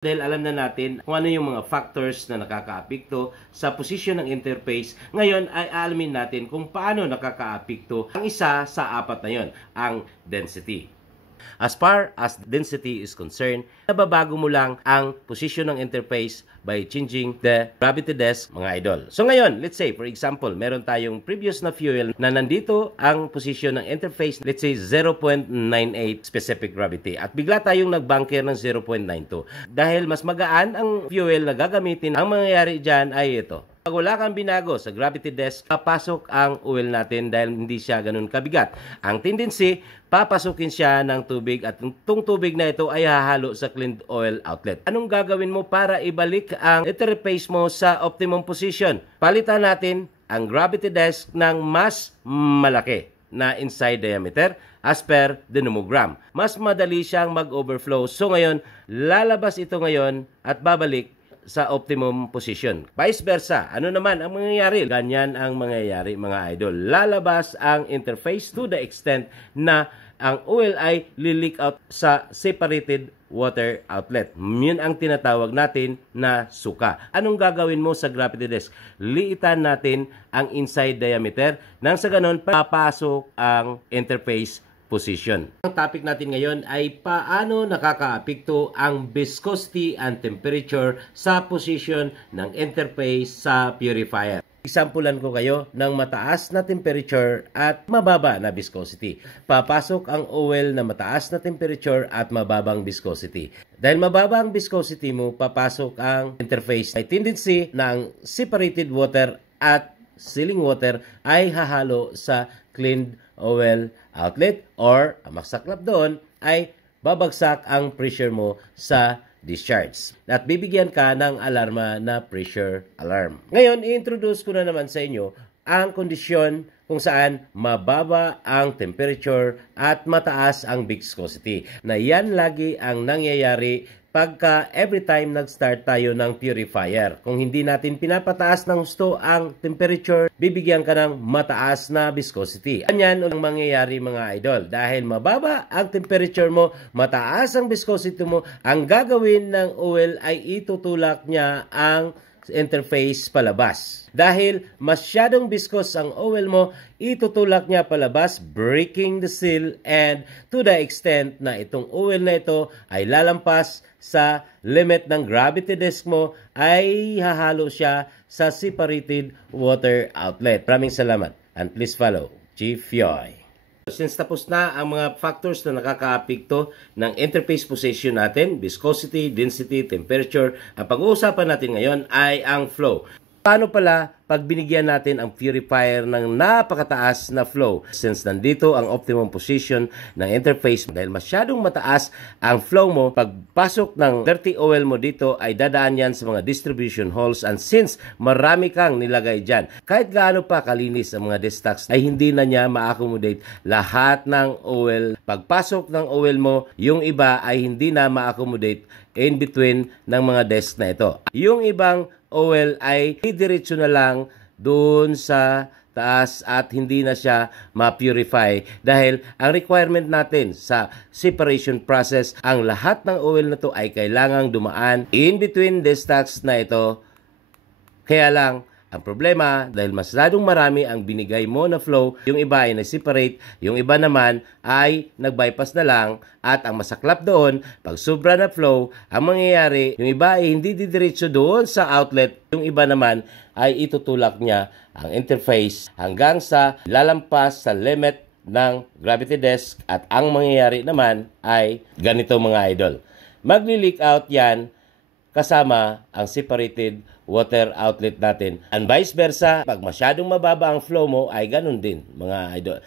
Dahil alam na natin kung ano yung mga factors na nakakaapekto sa posisyon ng interface, ngayon ay alamin natin kung paano nakakaapekto ang isa sa apat na yon, ang density. As far as density is concerned, nababago mo lang ang posisyon ng interface by changing the gravity desk, mga idol. So ngayon, let's say, for example, meron tayong previous na fuel na nandito ang posisyon ng interface, let's say 0.98 specific gravity. At bigla tayong nag-bunker ng 0.92. Dahil mas magaan ang fuel na gagamitin, ang mangyayari dyan ay ito. Pag wala kang binago sa gravity desk, papasok ang oil natin dahil hindi siya ganun kabigat. Ang tendency, papasukin siya ng tubig at itong tubig na ito ay hahalo sa cleaned oil outlet. Anong gagawin mo para ibalik ang interface mo sa optimum position? Palitan natin ang gravity desk ng mas malaki na inside diameter as per the nomogram. Mas madali siyang mag-overflow. So ngayon, lalabas ito ngayon at babalik sa optimum position. Vice versa, ano naman ang mangyayari? Ganyan ang mangyayari, mga idol. Lalabas ang interface to the extent na ang oil ay lileak out sa separated water outlet. Yun ang tinatawag natin na suka. Anong gagawin mo sa gravity desk? Liitan natin ang inside diameter nang sa ganon papasok ang interface position. Ang topic natin ngayon ay paano nakakaapekto ang viscosity and temperature sa position ng interface sa purifier. Examplean ko kayo ng mataas na temperature at mababa na viscosity. Papasok ang oil na mataas na temperature at mababang viscosity. Dahil mababa ang viscosity mo, papasok ang interface. May tendency na ang separated water at sealing water ay hahalo sa cleaned oil outlet or ang masaklap doon ay babagsak ang pressure mo sa discharge. At bibigyan ka ng alarma na pressure alarm. Ngayon, i-introduce ko na naman sa inyo ang kondisyon kung saan mababa ang temperature at mataas ang viscosity. Na yan lagi ang nangyayari pagka every time nag-start tayo ng purifier. Kung hindi natin pinapataas ng gusto ang temperature, bibigyan ka ng mataas na viscosity. Ganyan ang mangyayari, mga idol. Dahil mababa ang temperature mo, mataas ang viscosity mo, ang gagawin ng oil ay itutulak niya ang interface palabas. Dahil masyadong viscous ang oil mo, itutulak niya palabas, breaking the seal, and to the extent na itong oil na ito ay lalampas sa limit ng gravity disk mo, ay hahalo siya sa separated water outlet. Maraming salamat and please follow Chief Yoy. Since tapos na ang mga factors na nakakaapekto ng interface position natin, viscosity, density, temperature, ang pag-uusapan natin ngayon ay ang flow. Paano pala pag binigyan natin ang purifier ng napakataas na flow? Since nandito ang optimum position ng interface, dahil masyadong mataas ang flow mo, pagpasok ng dirty oil mo dito ay dadaan yan sa mga distribution holes, and since marami kang nilagay dyan, kahit gaano pa kalinis ang mga destocks ay hindi na niya ma-accommodate lahat ng oil. Pagpasok ng oil mo, yung iba ay hindi na ma-accommodate in between ng mga desk na ito. Yung ibang oil ay diretso na lang doon sa taas at hindi na siya ma-purify dahil ang requirement natin sa separation process, ang lahat ng oil na to ay kailangang dumaan in between the stocks na ito. Kaya lang, ang problema, dahil masyadong marami ang binigay mo na flow, yung iba ay na-separate, yung iba naman ay nag-bypass na lang, at ang masaklap doon, pag sobra na flow, ang mangyayari, yung iba ay hindi didiretso doon sa outlet, yung iba naman ay itutulak niya ang interface hanggang sa lalampas sa limit ng gravity desk, at ang mangyayari naman ay ganito, mga idol. Magli-leak out yan kasama ang separated water outlet natin. And vice versa, pag masyadong mababa ang flow mo, ay ganun din, mga idol.